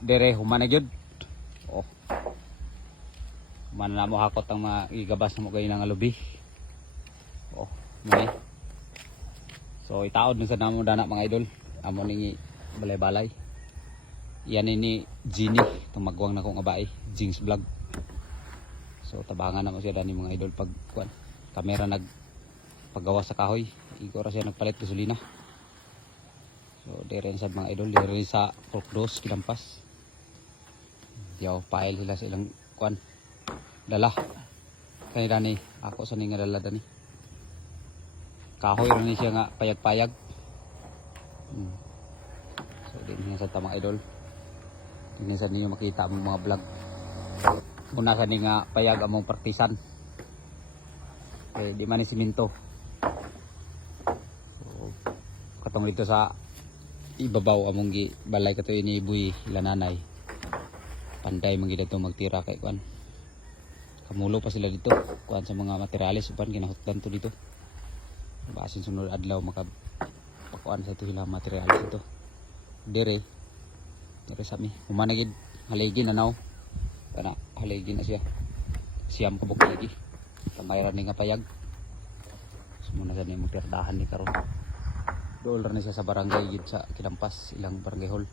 dire human na gyud. Oh. Man na mo hakot ang mga igabas na mo kayo ng alubi. Oh, may. So itaod na sa namo dana mga idol. Amo ni balay-balay. Yan ni Genie, tumagwang na kong abae, Jings Vlog. So tabangan na mo siya dani mga idol pag kuan. Kamera nag paggawa sa kahoy, igo ra siya nagpalit gasolina. So dire sa mga idol, dire sa Porkdos Kilampas. Yaw file sila sa ilang kuan. Dala. Kani dani ako sa nga dala dani. Kahoy ra ni siya nga payag-payag. So din sa tamang idol. Hindi sa ninyo makita ang mga vlog. Una sa nga payag among partisan. Di man ni siminto. So, katong dito sa ibabaw among balay kato ini ibuy lananay. Panday man gid magtira kay kuan. Kamulo pa sila dito kuan sa mga materyales uban kinahutdan to dito. Basin sunod adlaw makapakuan sa ito sila materyales dito. Dire sa mi humanagid haligin na kana haligin na siya siyam kabuk lagi kamayran ni nga payag sumuna sa ni magtirdahan ni karon dool ra ni siya sa barangay gid sa Kilampas ilang barangay hall.